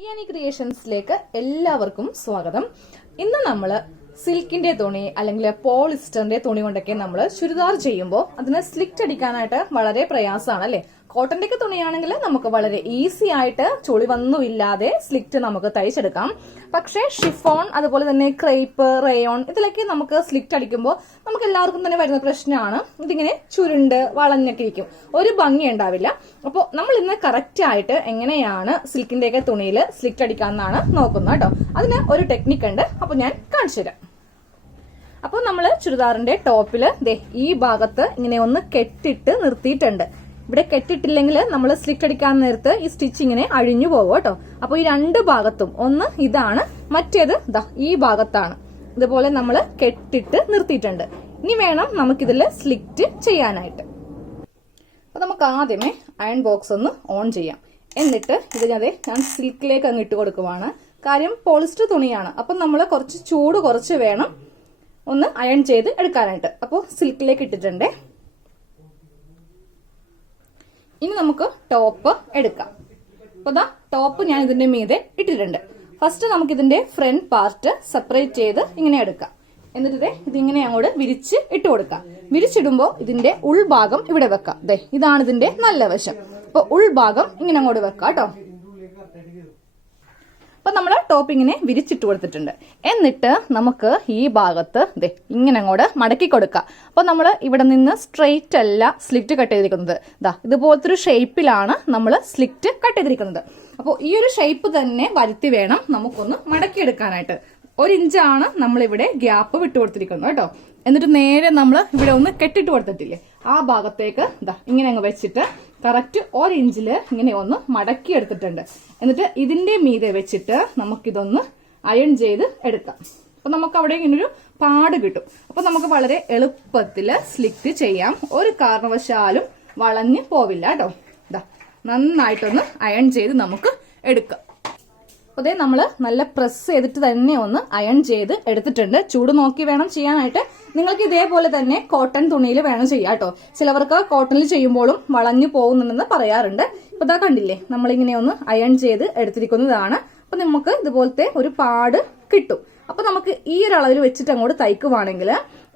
ഇയാനി ക്രിയേഷൻസിലേക്ക് എല്ലാവർക്കും സ്വാഗതം. ഇന്ന് നമ്മൾ സിൽക്കിന്റെ തുണി അല്ലെങ്കിൽ പോളിസ്റ്ററിന്റെ തുണി കൊണ്ടൊക്കെ നമ്മൾ ചുരിദാർ ചെയ്യുമ്പോൾ അതിന് സ്ലിറ്റ് അടിക്കാനായിട്ട് വളരെ പ്രയാസമാണ് അല്ലെ. കോട്ടന്റെ ഒക്കെ തുണിയാണെങ്കിൽ നമുക്ക് വളരെ ഈസി ആയിട്ട് ചുളിവൊന്നുമില്ലാതെ സ്ലിറ്റ് നമുക്ക് തയ്ച്ചെടുക്കാം. പക്ഷേ ഷിഫോൺ അതുപോലെ തന്നെ ക്രേപ്പ്, റേയോൺ ഇതിലൊക്കെ നമുക്ക് സ്ലിറ്റ് അടിക്കുമ്പോൾ നമുക്ക് എല്ലാവർക്കും തന്നെ വരുന്ന പ്രശ്നമാണ് ഇതിങ്ങനെ ചുരുണ്ട് വളഞ്ഞൊക്കെ ഇരിക്കും, ഒരു ഭംഗി ഉണ്ടാവില്ല. അപ്പോൾ നമ്മൾ ഇന്ന് കറക്റ്റ് ആയിട്ട് എങ്ങനെയാണ് സിൽക്കിന്റെ ഒക്കെ തുണിയിൽ സ്ലിറ്റ് അടിക്കാമെന്നാണ് നോക്കുന്നത് കേട്ടോ. അതിന് ഒരു ടെക്നിക്ക് ഉണ്ട്, അപ്പൊ ഞാൻ കാണിച്ചു തരാം. അപ്പൊ നമ്മള് ചുരിദാറിന്റെ ടോപ്പില് ഈ ഭാഗത്ത് ഇങ്ങനെ ഒന്ന് കെട്ടിട്ട് നിർത്തിയിട്ടുണ്ട്. ഇവിടെ കെട്ടിട്ടില്ലെങ്കിൽ നമ്മൾ സ്ലിറ്റ് അടിക്കാൻ നേരത്ത് ഈ സ്റ്റിച്ച് ഇങ്ങനെ അഴിഞ്ഞു പോകും കേട്ടോ. അപ്പൊ ഈ രണ്ട് ഭാഗത്തും ഒന്ന് ഇതാണ്, മറ്റേത് ഈ ഭാഗത്താണ്. ഇതുപോലെ നമ്മൾ കെട്ടിട്ട് നിർത്തിയിട്ടുണ്ട്. ഇനി വേണം നമുക്കിതിൽ സ്ലിറ്റ് ചെയ്യാനായിട്ട്. അപ്പൊ നമുക്ക് ആദ്യമേ അയൺ ബോക്സ് ഒന്ന് ഓൺ ചെയ്യാം. എന്നിട്ട് ഞാൻ സിൽക്കിലേക്ക് അങ്ങ് ഇട്ട് കൊടുക്കുവാണ്. കാര്യം പോളിസ്റ്റർ തുണിയാണ്, അപ്പൊ നമ്മൾ കുറച്ച് ചൂട് കുറച്ച് വേണം ഒന്ന് അയൺ ചെയ്ത് എടുക്കാനായിട്ട്. അപ്പോൾ സിൽക്കിലേക്ക് ഇട്ടിട്ടുണ്ട്. ഇനി നമുക്ക് ടോപ്പ് എടുക്കാം. അപ്പൊ ടോപ്പ് ഞാൻ ഇതിന്റെ മീതെ ഇട്ടിട്ടുണ്ട്. ഫസ്റ്റ് നമുക്ക് ഇതിന്റെ ഫ്രണ്ട് പാർട്ട് സെപ്പറേറ്റ് ചെയ്ത് ഇങ്ങനെ എടുക്കാം. എന്നിട്ട് ഇതിങ്ങനെ അങ്ങോട്ട് വിരിച്ച് ഇട്ട് കൊടുക്കാം. വിരിച്ചിടുമ്പോൾ ഇതിന്റെ ഉൾഭാഗം ഇവിടെ വെക്കാം. ഇതാണ് ഇതിന്റെ നല്ല വശം. അപ്പൊ ഉൾഭാഗം ഇങ്ങനെ അങ്ങോട്ട് വെക്കാം കേട്ടോ. അപ്പൊ നമ്മൾ ടോപ്പ് ഇങ്ങനെ വിരിച്ചിട്ട് കൊടുത്തിട്ടുണ്ട്. എന്നിട്ട് നമുക്ക് ഈ ഭാഗത്ത് ഇങ്ങനെ അങ്ങോട്ട് മടക്കി കൊടുക്കാം. അപ്പൊ നമ്മൾ ഇവിടെ നിന്ന് സ്ട്രെയിറ്റ് അല്ല സ്ലിറ്റ് കട്ട് ചെയ്തിരിക്കുന്നത്. ഇതുപോലത്തെ ഒരു ഷേപ്പിലാണ് നമ്മൾ സ്ലിറ്റ് കട്ട് ചെയ്തിരിക്കുന്നത്. അപ്പോൾ ഈ ഒരു ഷേപ്പ് തന്നെ വരുത്തി വേണം നമുക്കൊന്ന് മടക്കിയെടുക്കാനായിട്ട്. 1 ഇഞ്ചാണ് നമ്മളിവിടെ ഗ്യാപ്പ് വിട്ടു കൊടുത്തിരിക്കുന്നത് കേട്ടോ. എന്നിട്ട് നേരെ നമ്മൾ ഇവിടെ ഒന്ന് കെട്ടിട്ട് കൊടുത്തിട്ടില്ലേ, ആ ഭാഗത്തേക്ക് ഇങ്ങനെ അങ്ങ് വെച്ചിട്ട് കറക്റ്റ് 1 ഇഞ്ചില് ഇങ്ങനെ ഒന്ന് മടക്കി എടുത്തിട്ടുണ്ട്. എന്നിട്ട് ഇതിന്റെ മീതെ വെച്ചിട്ട് നമുക്കിതൊന്ന് അയൺ ചെയ്ത് എടുക്കാം. അപ്പൊ നമുക്ക് അവിടെ ഇങ്ങനൊരു പാട് കിട്ടും. അപ്പൊ നമുക്ക് വളരെ എളുപ്പത്തില് സ്ലിറ്റ് ചെയ്യാം. ഒരു കാരണവശാലും വളഞ്ഞ് പോവില്ല കേട്ടോ. നന്നായിട്ടൊന്ന് അയൺ ചെയ്ത് നമുക്ക് എടുക്കാം. അതേ നമ്മള് നല്ല പ്രസ് ചെയ്തിട്ട് തന്നെ ഒന്ന് അയൺ ചെയ്ത് എടുത്തിട്ടുണ്ട്. ചൂട് നോക്കി വേണം ചെയ്യാനായിട്ട്. നിങ്ങൾക്ക് ഇതേപോലെ തന്നെ കോട്ടൺ തുണിയിൽ വേണം ചെയ്യാം കേട്ടോ. ചിലവർക്ക് കോട്ടണിൽ ചെയ്യുമ്പോഴും വളഞ്ഞു പോകുന്നുണ്ടെന്ന് പറയാറുണ്ട്. ഇപ്പൊ കണ്ടില്ലേ, നമ്മളിങ്ങനെ ഒന്ന് അയൺ ചെയ്ത് എടുത്തിരിക്കുന്നതാണ്. അപ്പൊ നമുക്ക് ഇതുപോലത്തെ ഒരു പാട് കിട്ടും. അപ്പൊ നമുക്ക് ഈ ഒരു അളവിൽ വെച്ചിട്ട് അങ്ങോട്ട് തയ്ക്കുവാണെങ്കിൽ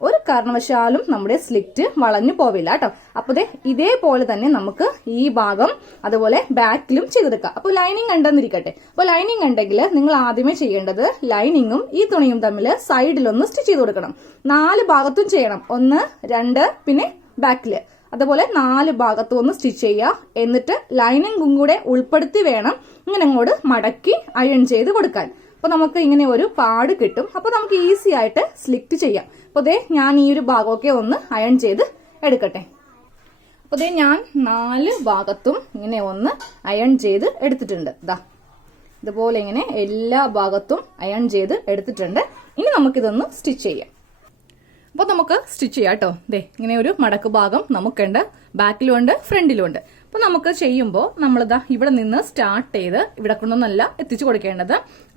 ഒരു കാരണവശാലും നമ്മുടെ സ്ലിറ്റ് വളഞ്ഞു പോവില്ല കേട്ടോ. അപ്പൊ ഇതേപോലെ തന്നെ നമുക്ക് ഈ ഭാഗം അതുപോലെ ബാക്കിലും ചെയ്തെടുക്കാം. അപ്പൊ ലൈനിങ് ഉണ്ടെന്നിരിക്കട്ടെ. അപ്പൊ ലൈനിങ് ഉണ്ടെങ്കിൽ നിങ്ങൾ ആദ്യമേ ചെയ്യേണ്ടത് ലൈനിങ്ങും ഈ തുണിയും തമ്മിൽ സൈഡിലൊന്ന് സ്റ്റിച്ച് ചെയ്ത് കൊടുക്കണം. 4 ഭാഗത്തും ചെയ്യണം. 1, 2 പിന്നെ ബാക്കില്. അതുപോലെ 4 ഭാഗത്തും ഒന്ന് സ്റ്റിച്ച് ചെയ്യുക. എന്നിട്ട് ലൈനിങ്ങും കൂടെ ഉൾപ്പെടുത്തി വേണം ഇങ്ങനെ അങ്ങോട്ട് മടക്കി അയൺ ചെയ്ത് കൊടുക്കാൻ. അപ്പൊ നമുക്ക് ഇങ്ങനെ ഒരു പാട് കിട്ടും. അപ്പൊ നമുക്ക് ഈസി ആയിട്ട് സ്ലിറ്റ് ചെയ്യാം. അപ്പൊ ഞാൻ ഈ ഒരു ഭാഗമൊക്കെ ഒന്ന് അയൺ ചെയ്ത് എടുക്കട്ടെ. അപ്പൊ ഞാൻ 4 ഭാഗത്തും ഇങ്ങനെ ഒന്ന് അയൺ ചെയ്ത് എടുത്തിട്ടുണ്ട്. ഇതുപോലെ ഇങ്ങനെ എല്ലാ ഭാഗത്തും അയൺ ചെയ്ത് എടുത്തിട്ടുണ്ട്. ഇനി നമുക്കിതൊന്ന് സ്റ്റിച്ച് ചെയ്യാം. അപ്പൊ നമുക്ക് സ്റ്റിച്ച് ചെയ്യാം കേട്ടോ. ഇങ്ങനെ ഒരു മടക്ക് ഭാഗം നമുക്കുണ്ട്, ബാക്കിലും ഉണ്ട്, ഫ്രണ്ടിലും ഉണ്ട്. അപ്പൊ നമുക്ക് ചെയ്യുമ്പോൾ നമ്മളിതാ ഇവിടെ നിന്ന് സ്റ്റാർട്ട് ചെയ്ത് ഇവിടെ കൊണ്ടൊന്നല്ല എത്തിച്ചു കൊടുക്കേണ്ടത്.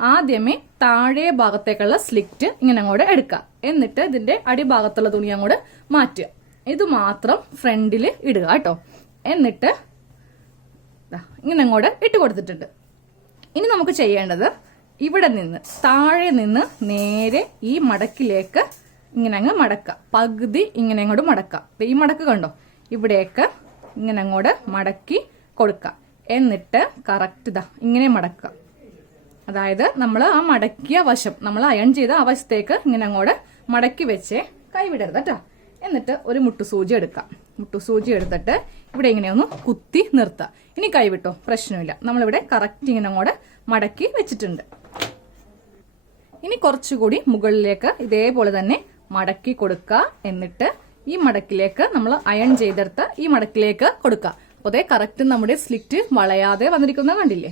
ആദ്യമേ താഴെ ഭാഗത്തേക്കുള്ള സ്ലിറ്റ് ഇങ്ങനെ അങ്ങോട്ട് എടുക്കുക. എന്നിട്ട് ഇതിന്റെ അടിഭാഗത്തുള്ള തുണി അങ്ങോട്ട് മാറ്റുക. ഇത് മാത്രം ഫ്രണ്ടിൽ ഇടുക കേട്ടോ. എന്നിട്ട് ഇങ്ങനെ അങ്ങോട്ട് ഇട്ട് കൊടുത്തിട്ടുണ്ട്. ഇനി നമുക്ക് ചെയ്യേണ്ടത് ഇവിടെ നിന്ന് താഴെ നിന്ന് നേരെ ഈ മടക്കിലേക്ക് ഇങ്ങനെ അങ്ങ് മടക്കുക. പകുതി ഇങ്ങനെ അങ്ങോട്ട് മടക്കുക. ഈ മടക്ക് കണ്ടോ, ഇവിടെയൊക്കെ ഇങ്ങനെ അങ്ങോട്ട് മടക്കി കൊടുക്കുക. എന്നിട്ട് കറക്റ്റ് ഇങ്ങനെ മടക്കുക. അതായത് നമ്മൾ ആ മടക്കിയ വശം, നമ്മൾ അയൺ ചെയ്ത ആ വശത്തേക്ക് ഇങ്ങനെ അങ്ങോട്ട് മടക്കി വെച്ച് കൈവിടരുത് കേട്ടോ. എന്നിട്ട് ഒരു മുട്ടുസൂചി എടുക്കാം. മുട്ടുസൂചി എടുത്തിട്ട് ഇവിടെ ഇങ്ങനെ ഒന്ന് കുത്തി നിർത്തുക. ഇനി കൈവിട്ടോ, പ്രശ്നമില്ല. നമ്മളിവിടെ കറക്റ്റ് ഇങ്ങനെ അങ്ങോട്ട് മടക്കി വെച്ചിട്ടുണ്ട്. ഇനി കുറച്ചുകൂടി മുകളിലേക്ക് ഇതേപോലെ തന്നെ മടക്കി കൊടുക്കുക. എന്നിട്ട് ഈ മടക്കിലേക്ക് നമ്മൾ അയൺ ചെയ്തെടുത്ത ഈ മടക്കിലേക്ക് കൊടുക്കുക. അപ്പോൾ കറക്റ്റ് നമ്മുടെ സ്ലിറ്റ് വളയാതെ വന്നിരിക്കുന്ന കണ്ടില്ലേ.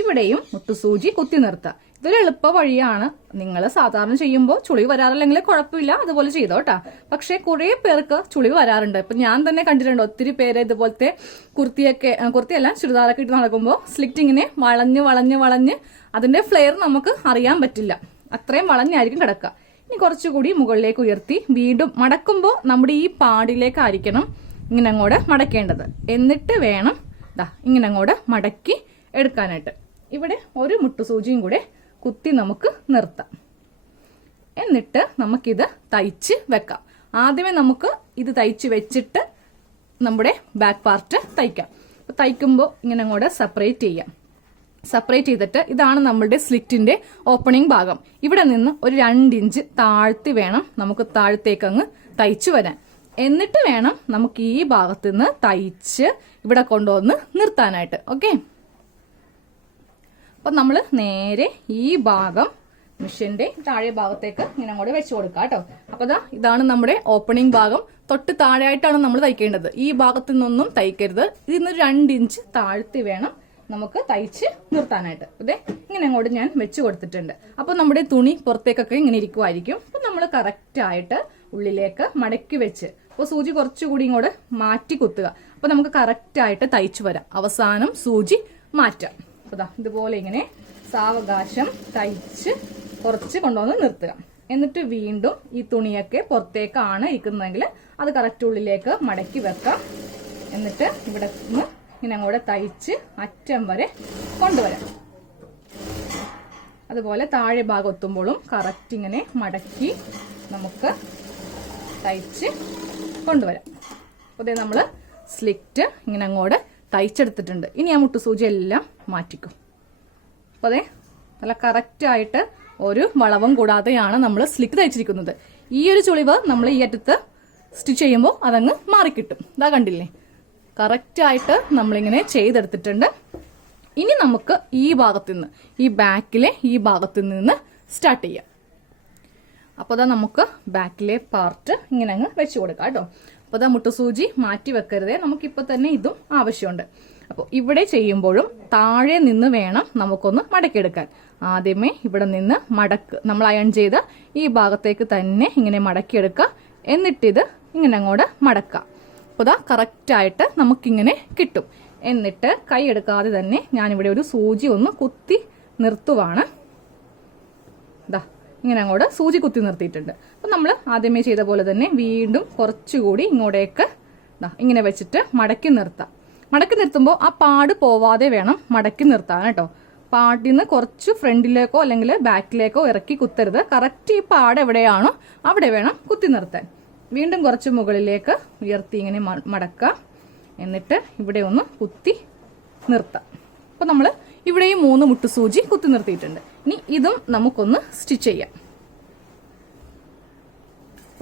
ഇവിടെയും മുട്ടുസൂചി കുത്തി നിർത്തുക. ഇതൊരു എളുപ്പ വഴിയാണ്. നിങ്ങൾ സാധാരണ ചെയ്യുമ്പോൾ ചുളിവ് വരാറില്ലെങ്കിൽ കുഴപ്പമില്ല, അതുപോലെ ചെയ്തോ കേട്ടാ. പക്ഷെ കുറെ പേർക്ക് ചുളിവ് വരാറുണ്ട്. ഇപ്പൊ ഞാൻ തന്നെ കണ്ടിട്ടുണ്ട് ഒത്തിരി പേര് ഇതുപോലത്തെ കുർത്തിയല്ല ചുരിദാറൊക്കെ ഇട്ട് നടക്കുമ്പോൾ സ്ലിറ്റ് ഇങ്ങനെ വളഞ്ഞ് വളഞ്ഞ് വളഞ്ഞ് അതിന്റെ ഫ്ലെയർ നമുക്ക് അറിയാൻ പറ്റില്ല. അത്രയും വളഞ്ഞായിരിക്കും കിടക്കുക. ഇനി കുറച്ചുകൂടി മുകളിലേക്ക് ഉയർത്തി വീണ്ടും മടക്കുമ്പോൾ നമ്മുടെ ഈ പാടിലേക്കായിരിക്കണം ഇങ്ങനെ അങ്ങോട്ട് മടക്കേണ്ടത്. എന്നിട്ട് വേണം ഇങ്ങനെ അങ്ങോട്ട് മടക്കി എടുക്കാനായിട്ട്. ഇവിടെ ഒരു മുട്ടുസൂചിയും കൂടെ കുത്തി നമുക്ക് നിർത്താം. എന്നിട്ട് നമുക്കിത് തയ്ച്ച് വെക്കാം. ആദ്യമേ നമുക്ക് ഇത് തയ്ച്ച് വെച്ചിട്ട് നമ്മുടെ ബാക്ക് പാർട്ട് തയ്ക്കാം. അപ്പോൾ തയ്ക്കുമ്പോൾ ഇങ്ങനെ അങ്ങോട്ട് സെപ്പറേറ്റ് ചെയ്യാം. സെപ്പറേറ്റ് ചെയ്തിട്ട് ഇതാണ് നമ്മളുടെ സ്ലിറ്റിന്റെ ഓപ്പണിംഗ് ഭാഗം. ഇവിടെ നിന്ന് ഒരു 2 ഇഞ്ച് താഴ്ത്തി വേണം നമുക്ക് താഴത്തേക്ക് അങ്ങ് തയ്ച്ചു വരാൻ. എന്നിട്ട് വേണം നമുക്ക് ഈ ഭാഗത്ത് നിന്ന് തയ്ച്ച് ഇവിടെ കൊണ്ടുവന്ന് നിർത്താനായിട്ട്. ഓക്കെ, അപ്പൊ നമ്മൾ നേരെ ഈ ഭാഗം മെഷീന്റെ താഴെ ഭാഗത്തേക്ക് ഇങ്ങനെ അങ്ങോട്ട് വെച്ചു കൊടുക്കാം കേട്ടോ. അപ്പൊ ഇതാണ് നമ്മുടെ ഓപ്പണിംഗ് ഭാഗം. തൊട്ട് താഴെയായിട്ടാണ് നമ്മൾ തയ്ക്കേണ്ടത്. ഈ ഭാഗത്തു നിന്നൊന്നും തയ്ക്കരുത്. ഇതിന്ന് 2 ഇഞ്ച് താഴ്ത്തി വേണം നമുക്ക് തയ്ച്ച് നിർത്താനായിട്ട്. അതെ, ഇങ്ങനെ അങ്ങോട്ട് ഞാൻ വെച്ചു കൊടുത്തിട്ടുണ്ട്. അപ്പൊ നമ്മുടെ തുണി പുറത്തേക്കൊക്കെ ഇങ്ങനെ ഇരിക്കുമായിരിക്കും. അപ്പൊ നമ്മൾ കറക്റ്റ് ആയിട്ട് ഉള്ളിലേക്ക് മടക്കി വെച്ച്, അപ്പൊ സൂചി കുറച്ചുകൂടി ഇങ്ങോട്ട് മാറ്റി കുത്തുക. അപ്പൊ നമുക്ക് കറക്റ്റ് ആയിട്ട് തയ്ച്ചു വരാം. അവസാനം സൂചി മാറ്റാം. അപ്പൊ ഇതുപോലെ ഇങ്ങനെ സാവകാശം തയ്ച്ച് കുറച്ച് കൊണ്ടുവന്ന് നിർത്തുക. എന്നിട്ട് വീണ്ടും ഈ തുണിയൊക്കെ പുറത്തേക്കാണ് ഇരിക്കുന്നതെങ്കിൽ അത് കറക്റ്റ് ഉള്ളിലേക്ക് മടക്കി വെക്കാം. എന്നിട്ട് ഇവിടെ നിന്ന് ഇങ്ങനെ അങ്ങോട്ട് തയ്ച്ച് അറ്റം വരെ കൊണ്ടുവരാം. അതുപോലെ താഴെ ഭാഗം എത്തുമ്പോഴും കറക്റ്റ് ഇങ്ങനെ മടക്കി നമുക്ക് തയ്ച്ച് കൊണ്ടുവരാം. അപ്പോൾ ഇതേ നമ്മൾ സ്ലിറ്റ് ഇങ്ങനെ അങ്ങോട്ട് തയ്ച്ചെടുത്തിട്ടുണ്ട്. ഇനി ആ മുട്ടുസൂചി എല്ലാം മാറ്റിക്കും. അപ്പോൾ അതെ നല്ല കറക്റ്റായിട്ട് ഒരു വളവും കൂടാതെയാണ് നമ്മൾ സ്ലിറ്റ് തയ്ച്ചിരിക്കുന്നത്. ഈ ഒരു ചുളിവ് നമ്മൾ ഈ അറ്റത്ത് സ്റ്റിച്ച് ചെയ്യുമ്പോൾ അതങ്ങ് മാറിക്കിട്ടും. ഇതാ കണ്ടില്ലേ, കറക്റ്റായിട്ട് നമ്മളിങ്ങനെ ചെയ്തെടുത്തിട്ടുണ്ട്. ഇനി നമുക്ക് ഈ ഭാഗത്തു നിന്ന്, ഈ ബാക്കിലെ ഈ ഭാഗത്തു നിന്ന് സ്റ്റാർട്ട് ചെയ്യാം. അപ്പോൾ അതാ നമുക്ക് ബാക്കിലെ പാർട്ട് ഇങ്ങനെ അങ്ങ് വെച്ച് കൊടുക്കാം കേട്ടോ. അപ്പോൾ അതാ മുട്ടുസൂചി മാറ്റി വെക്കരുതേ, നമുക്കിപ്പോൾ തന്നെ ഇതും ആവശ്യമുണ്ട്. അപ്പോൾ ഇവിടെ ചെയ്യുമ്പോഴും താഴെ നിന്ന് വേണം നമുക്കൊന്ന് മടക്കിയെടുക്കാൻ. ആദ്യമേ ഇവിടെ നിന്ന് നമ്മൾ അയൺ ചെയ്ത് ഈ ഭാഗത്തേക്ക് തന്നെ ഇങ്ങനെ മടക്കിയെടുക്കുക. എന്നിട്ടിത് ഇങ്ങനെ അങ്ങോട്ട് മടക്കാം. അപ്പോൾ ഇതാ കറക്റ്റായിട്ട് നമുക്കിങ്ങനെ കിട്ടും. എന്നിട്ട് കൈ എടുക്കാതെ തന്നെ ഞാനിവിടെ ഒരു സൂചി ഒന്ന് കുത്തി നിർത്തുവാണ്. ഇതാ ഇങ്ങനെ അങ്ങോട്ട് സൂചി കുത്തി നിർത്തിയിട്ടുണ്ട്. അപ്പം നമ്മൾ ആദ്യമേ ചെയ്ത പോലെ തന്നെ വീണ്ടും കുറച്ചുകൂടി ഇങ്ങോട്ടേക്ക് ഇങ്ങനെ വെച്ചിട്ട് മടക്കി നിർത്താം. മടക്കി നിർത്തുമ്പോൾ ആ പാട് പോവാതെ വേണം മടക്കി നിർത്താൻ കേട്ടോ. പാടിൽ നിന്ന് കുറച്ച് ഫ്രണ്ടിലേക്കോ അല്ലെങ്കിൽ ബാക്കിലേക്കോ ഇറക്കി കുത്തരുത്. കറക്റ്റ് ഈ പാട് എവിടെയാണോ അവിടെ വേണം കുത്തി നിർത്താൻ. വീണ്ടും കുറച്ച് മുകളിലേക്ക് ഉയർത്തി ഇങ്ങനെ മടക്കാം. എന്നിട്ട് ഇവിടെ ഒന്ന് കുത്തി നിർത്താം. അപ്പോൾ നമ്മൾ ഇവിടെയും 3 മുട്ടുസൂചി കുത്തി നിർത്തിയിട്ടുണ്ട്. ഇനി ഇതും നമുക്കൊന്ന് സ്റ്റിച്ച് ചെയ്യാം.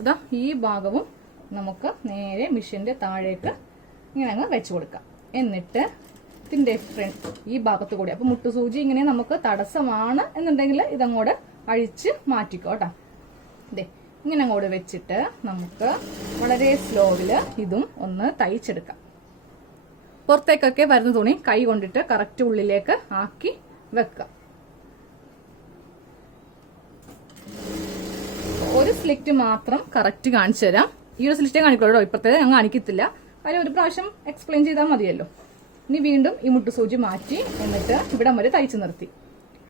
അതാ ഈ ഭാഗവും നമുക്ക് നേരെ മെഷീന്റെ താഴേക്ക് ഇങ്ങനെ അങ്ങ് വെച്ച് കൊടുക്കാം. എന്നിട്ട് ഇതിന്റെ ഫ്രണ്ട് ഈ ഭാഗത്ത് കൂടി, അപ്പൊ മുട്ടുസൂചി ഇങ്ങനെ നമുക്ക് തടസ്സമാണ് എന്നുണ്ടെങ്കിൽ ഇതങ്ങോട്ട് അഴിച്ച് മാറ്റിക്കോ കേട്ടോ. ഇതേ ഇങ്ങനെ അങ്ങോട്ട് വെച്ചിട്ട് നമുക്ക് വളരെ സ്ലോവില് ഇതും ഒന്ന് തയ്ച്ചെടുക്കാം. പുറത്തേക്കൊക്കെ വരുന്ന തുണി കൈ കൊണ്ടിട്ട് കറക്റ്റ് ഉള്ളിലേക്ക് ആക്കി വെക്കുക. ഒരു സ്ലിറ്റ് മാത്രം കറക്റ്റ് കാണിച്ചു തരാം. ഈ ഒരു സ്ലിറ്റേ കാണിക്കുള്ളൂ, ഇപ്പഴത്തെ ഞാൻ കാണിക്കത്തില്ല. കാര്യം ഒരു പ്രാവശ്യം എക്സ്പ്ലെയിൻ ചെയ്താൽ മതിയല്ലോ. ഇനി വീണ്ടും ഈ മുട്ടുസൂചി മാറ്റി എന്നിട്ട് ഇവിടം വരെ തയ്ച്ചു നിർത്തി.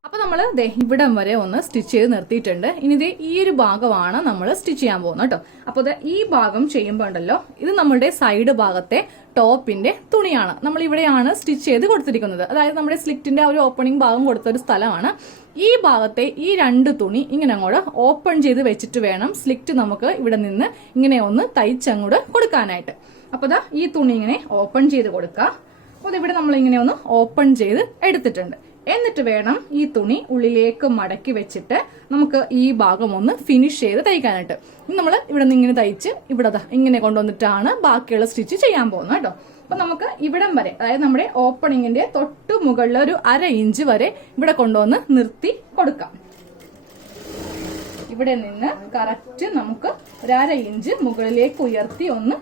അപ്പൊ നമ്മൾ ഇവിടം വരെ ഒന്ന് സ്റ്റിച്ച് ചെയ്ത് നിർത്തിയിട്ടുണ്ട്. ഇനി ഇത് ഈ ഒരു ഭാഗമാണ് നമ്മൾ സ്റ്റിച്ച് ചെയ്യാൻ പോകുന്നത് കേട്ടോ. അപ്പോൾ ഈ ഭാഗം ചെയ്യുമ്പോൾ ഉണ്ടല്ലോ, ഇത് നമ്മളുടെ സൈഡ് ഭാഗത്തെ ടോപ്പിന്റെ തുണിയാണ്. നമ്മൾ ഇവിടെയാണ് സ്റ്റിച്ച് ചെയ്ത് കൊടുത്തിരിക്കുന്നത്. അതായത് നമ്മുടെ സ്ലിറ്റിന്റെ ആ ഒരു ഓപ്പണിംഗ് ഭാഗം കൊടുത്ത ഒരു സ്ഥലമാണ്. ഈ ഭാഗത്തെ ഈ 2 തുണി ഇങ്ങനെ അങ്ങോട്ട് ഓപ്പൺ ചെയ്ത് വെച്ചിട്ട് വേണം സ്ലിറ്റ് നമുക്ക് ഇവിടെ നിന്ന് ഇങ്ങനെ ഒന്ന് തയ്ച്ചങ്ങോട്ട് കൊടുക്കാനായിട്ട്. അപ്പൊ ഈ തുണി ഇങ്ങനെ ഓപ്പൺ ചെയ്ത് കൊടുക്കുക. അപ്പോൾ ഇവിടെ നമ്മൾ ഇങ്ങനെ ഒന്ന് ഓപ്പൺ ചെയ്ത് എടുത്തിട്ടുണ്ട്. എന്നിട്ട് വേണം ഈ തുണി ഉള്ളിലേക്ക് മടക്കി വെച്ചിട്ട് നമുക്ക് ഈ ഭാഗം ഒന്ന് ഫിനിഷ് ചെയ്ത് തയ്ക്കാനായിട്ട്. നമ്മൾ ഇവിടെ നിന്ന് ഇങ്ങനെ തയ്ച്ച് ഇവിടെ ഇങ്ങനെ കൊണ്ടുവന്നിട്ടാണ് ബാക്കിയുള്ള സ്റ്റിച്ച് ചെയ്യാൻ പോകുന്നത് കേട്ടോ. അപ്പൊ നമുക്ക് ഇവിടം വരെ, അതായത് നമ്മുടെ ഓപ്പണിങ്ങിന്റെ തൊട്ട് മുകളിൽ ഒരു 1/2 ഇഞ്ച് വരെ ഇവിടെ കൊണ്ടുവന്ന് നിർത്തി കൊടുക്കാം. ഇവിടെ നിന്ന് കറക്റ്റ് നമുക്ക് ഒരു 1/2 ഇഞ്ച് മുകളിലേക്ക് ഉയർത്തി ഒന്ന്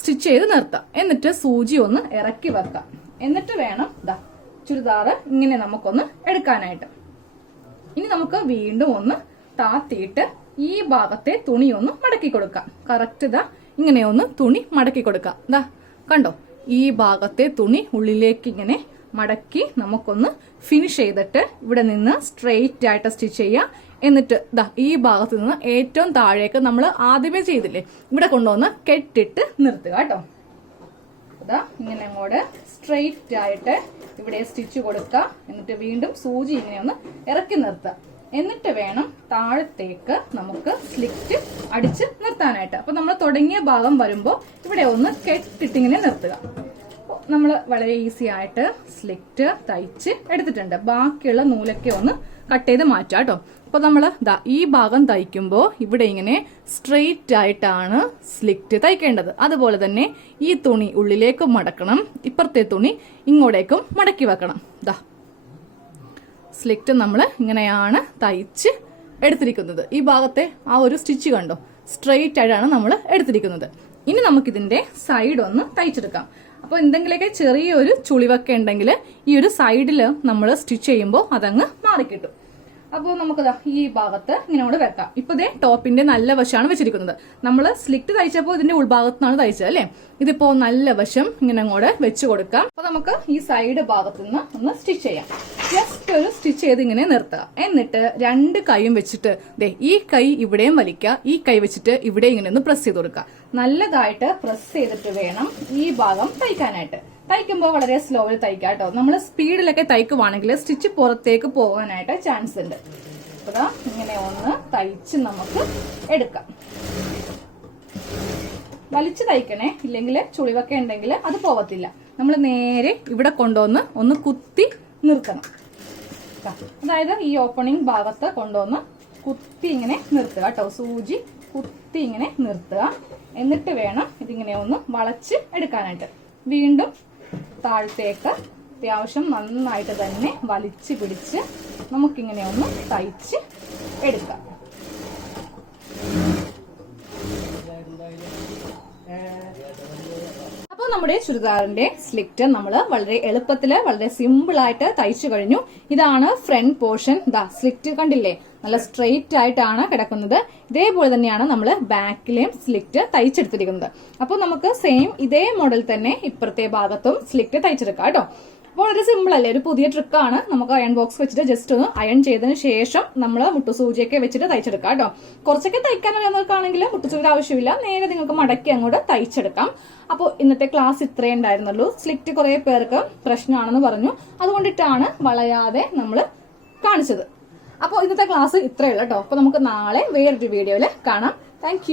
സ്റ്റിച്ച് ചെയ്ത് നിർത്താം. എന്നിട്ട് സൂചി ഒന്ന് ഇറക്കി വെക്കാം. എന്നിട്ട് വേണം ചുരിദാറ് ഇങ്ങനെ നമുക്കൊന്ന് എടുക്കാനായിട്ട്. ഇനി നമുക്ക് വീണ്ടും ഒന്ന് താത്തിയിട്ട് ഈ ഭാഗത്തെ തുണി ഒന്ന് മടക്കി കൊടുക്കാം. കറക്റ്റ് ഇങ്ങനെ ഒന്ന് തുണി മടക്കി കൊടുക്കാം. കണ്ടോ, ഈ ഭാഗത്തെ തുണി ഉള്ളിലേക്ക് ഇങ്ങനെ മടക്കി നമുക്കൊന്ന് ഫിനിഷ് ചെയ്തിട്ട് ഇവിടെ നിന്ന് സ്ട്രെയിറ്റ് ആയിട്ട് സ്റ്റിച്ച് ചെയ്യാം. എന്നിട്ട് ഈ ഭാഗത്ത് നിന്ന് ഏറ്റവും താഴേക്ക് നമ്മൾ ആദ്യമേ ചെയ്തില്ലേ, ഇവിടെ കൊണ്ടുവന്ന് കെട്ടിട്ട് നിർത്തുക കേട്ടോ. ഇങ്ങനെ അങ്ങോട്ട് സ്ട്രെയിറ്റ് ആയിട്ട് ഇവിടെ സ്റ്റിച്ച് കൊടുക്കുക. എന്നിട്ട് വീണ്ടും സൂചി ഇങ്ങനെ ഒന്ന് ഇറക്കി നിർത്തുക. എന്നിട്ട് വേണം താഴത്തേക്ക് നമുക്ക് സ്ലിറ്റ് അടിച്ച് നിർത്താനായിട്ട്. അപ്പൊ നമ്മൾ തുടങ്ങിയ ഭാഗം വരുമ്പോൾ ഇവിടെ ഒന്ന് കെട്ടിട്ടിങ്ങനെ നിർത്തുക. നമ്മൾ വളരെ ഈസി ആയിട്ട് സ്ലിറ്റ് തയ്ച്ച് എടുത്തിട്ടുണ്ട്. ബാക്കിയുള്ള നൂലൊക്കെ ഒന്ന് കട്ട് ചെയ്ത് മാറ്റാം കേട്ടോ. അപ്പൊ നമ്മൾ ഈ ഭാഗം തയ്ക്കുമ്പോൾ ഇവിടെ ഇങ്ങനെ സ്ട്രെയിറ്റ് ആയിട്ടാണ് സ്ലിറ്റ് തയ്ക്കേണ്ടത്. അതുപോലെ തന്നെ ഈ തുണി ഉള്ളിലേക്ക് മടക്കണം, ഇപ്പുറത്തെ തുണി ഇങ്ങോട്ടേക്കും മടക്കി വെക്കണം. സ്ലിറ്റ് നമ്മൾ ഇങ്ങനെയാണ് തയ്ച്ച് എടുത്തിരിക്കുന്നത്. ഈ ഭാഗത്തെ ആ ഒരു സ്റ്റിച്ച് കണ്ടോ, സ്ട്രെയിറ്റ് ആയിട്ടാണ് നമ്മൾ എടുത്തിരിക്കുന്നത്. ഇനി നമുക്കിതിന്റെ സൈഡ് ഒന്ന് തയ്ച്ചെടുക്കാം. അപ്പോൾ എന്തെങ്കിലുമൊക്കെ ചെറിയൊരു ചുളിവൊക്കെ ഉണ്ടെങ്കിൽ ഈ ഒരു സൈഡിൽ നമ്മൾ സ്റ്റിച്ച് ചെയ്യുമ്പോൾ അതങ്ങ് മാറിക്കിട്ടും. അപ്പോൾ നമുക്ക് ഈ ഭാഗത്ത് ഇങ്ങനെ കൂടെ വെക്കാം. ഇപ്പൊ ഇതേ ടോപ്പിന്റെ നല്ല വശമാണ് വെച്ചിരിക്കുന്നത്. നമ്മൾ സ്ലിറ്റ് തയ്ച്ചപ്പോൾ ഇതിന്റെ ഉൾഭാഗത്തുനിന്നാണ് തയ്ച്ചത് അല്ലേ. ഇതിപ്പോ നല്ല വശം ഇങ്ങനെ അങ്ങോട്ട് വെച്ച് കൊടുക്കാം. അപ്പൊ നമുക്ക് ഈ സൈഡ് ഭാഗത്തു നിന്ന് ഒന്ന് സ്റ്റിച്ച് ചെയ്യാം. ജസ്റ്റ് ഒരു സ്റ്റിച്ച് ചെയ്ത് ഇങ്ങനെ നിർത്തുക. എന്നിട്ട് രണ്ട് കൈയും വെച്ചിട്ട് ഈ കൈ ഇവിടെയും വലിക്കുക, ഈ കൈ വെച്ചിട്ട് ഇവിടെ ഇങ്ങനെ ഒന്ന് പ്രസ് ചെയ്ത് കൊടുക്കുക. നല്ലതായിട്ട് പ്രസ് ചെയ്തിട്ട് വേണം ഈ ഭാഗം തയ്ക്കാനായിട്ട്. തയ്ക്കുമ്പോൾ വളരെ സ്ലോയിൽ തയ്ക്കാം കേട്ടോ. നമ്മൾ സ്പീഡിലൊക്കെ തയ്ക്കുവാണെങ്കിൽ സ്റ്റിച്ച് പുറത്തേക്ക് പോകാനായിട്ട് ചാൻസ് ഉണ്ട്. അപ്പൊ ഇങ്ങനെ ഒന്ന് തയ്ച്ച് നമുക്ക് എടുക്കാം. വലിച്ചു തയ്ക്കണേ, ഇല്ലെങ്കിൽ ചുളിവൊക്കെ ഉണ്ടെങ്കിൽ അത് പോകത്തില്ല. നമ്മൾ നേരെ ഇവിടെ കൊണ്ടുവന്ന് ഒന്ന് കുത്തി നിർത്തണം. അതായത് ഈ ഓപ്പണിംഗ് ഭാഗത്ത് കൊണ്ടുവന്ന് കുത്തി ഇങ്ങനെ നിർത്തുക കേട്ടോ. സൂചി കുത്തി ഇങ്ങനെ നിർത്തുക. എന്നിട്ട് വേണം ഇതിങ്ങനെ ഒന്ന് വളച്ച് എടുക്കാനായിട്ട്. വീണ്ടും താഴത്തേക്ക് അത്യാവശ്യം നന്നായിട്ട് തന്നെ വലിച്ചു പിടിച്ച് നമുക്കിങ്ങനെ ഒന്ന് തയ്ച്ച് എടുക്കാം. അപ്പോൾ നമ്മുടെ ചുരിദാറിന്റെ സ്ലിറ്റ് നമ്മൾ വളരെ എളുപ്പത്തില് വളരെ സിമ്പിൾ ആയിട്ട് തയ്ച്ചു കഴിഞ്ഞു. ഇതാണ് ഫ്രണ്ട് പോർഷൻ. സ്ലിറ്റ് കണ്ടില്ലേ, നല്ല സ്ട്രെയിറ്റ് ആയിട്ടാണ് കിടക്കുന്നത്. ഇതേപോലെ തന്നെയാണ് നമ്മൾ ബാക്കിലെയും സ്ലിറ്റ് തയ്ച്ചെടുത്തിരിക്കുന്നത്. അപ്പോൾ നമുക്ക് സെയിം ഇതേ മോഡൽ തന്നെ ഇപ്പുറത്തെ ഭാഗത്തും സ്ലിറ്റ് തയ്ച്ചെടുക്കാം കേട്ടോ. അപ്പോൾ വളരെ സിമ്പിൾ അല്ലേ, ഒരു പുതിയ ട്രിക്കാണ്. നമുക്ക് അയൺ ബോക്സ് വെച്ചിട്ട് ജസ്റ്റ് ഒന്ന് അയൺ ചെയ്തതിന് ശേഷം നമ്മൾ മുട്ടുസൂചിയൊക്കെ വെച്ചിട്ട് തയ്ച്ചെടുക്കാം കേട്ടോ. കുറച്ചൊക്കെ തയ്ക്കാൻ അറിയാവുന്നവർക്കാണെങ്കിൽ മുട്ടുസൂചിയുടെ ആവശ്യമില്ല, നേരെ നിങ്ങൾക്ക് മടക്കി അങ്ങോട്ട് തയ്ച്ചെടുക്കാം. അപ്പോൾ ഇന്നത്തെ ക്ലാസ് ഇത്രയേ ഉണ്ടായിരുന്നുള്ളൂ. സ്ലിറ്റ് കുറെ പേർക്ക് പ്രശ്നമാണെന്ന് പറഞ്ഞു, അതുകൊണ്ടിട്ടാണ് വളയാതെ നമ്മൾ കാണിച്ചത്. അപ്പോൾ ഇന്നത്തെ ക്ലാസ് ഇത്രയേ ഉള്ളൂ കേട്ടോ. അപ്പോൾ നമുക്ക് നാളെ വേറൊരു വീഡിയോയിൽ കാണാം. താങ്ക്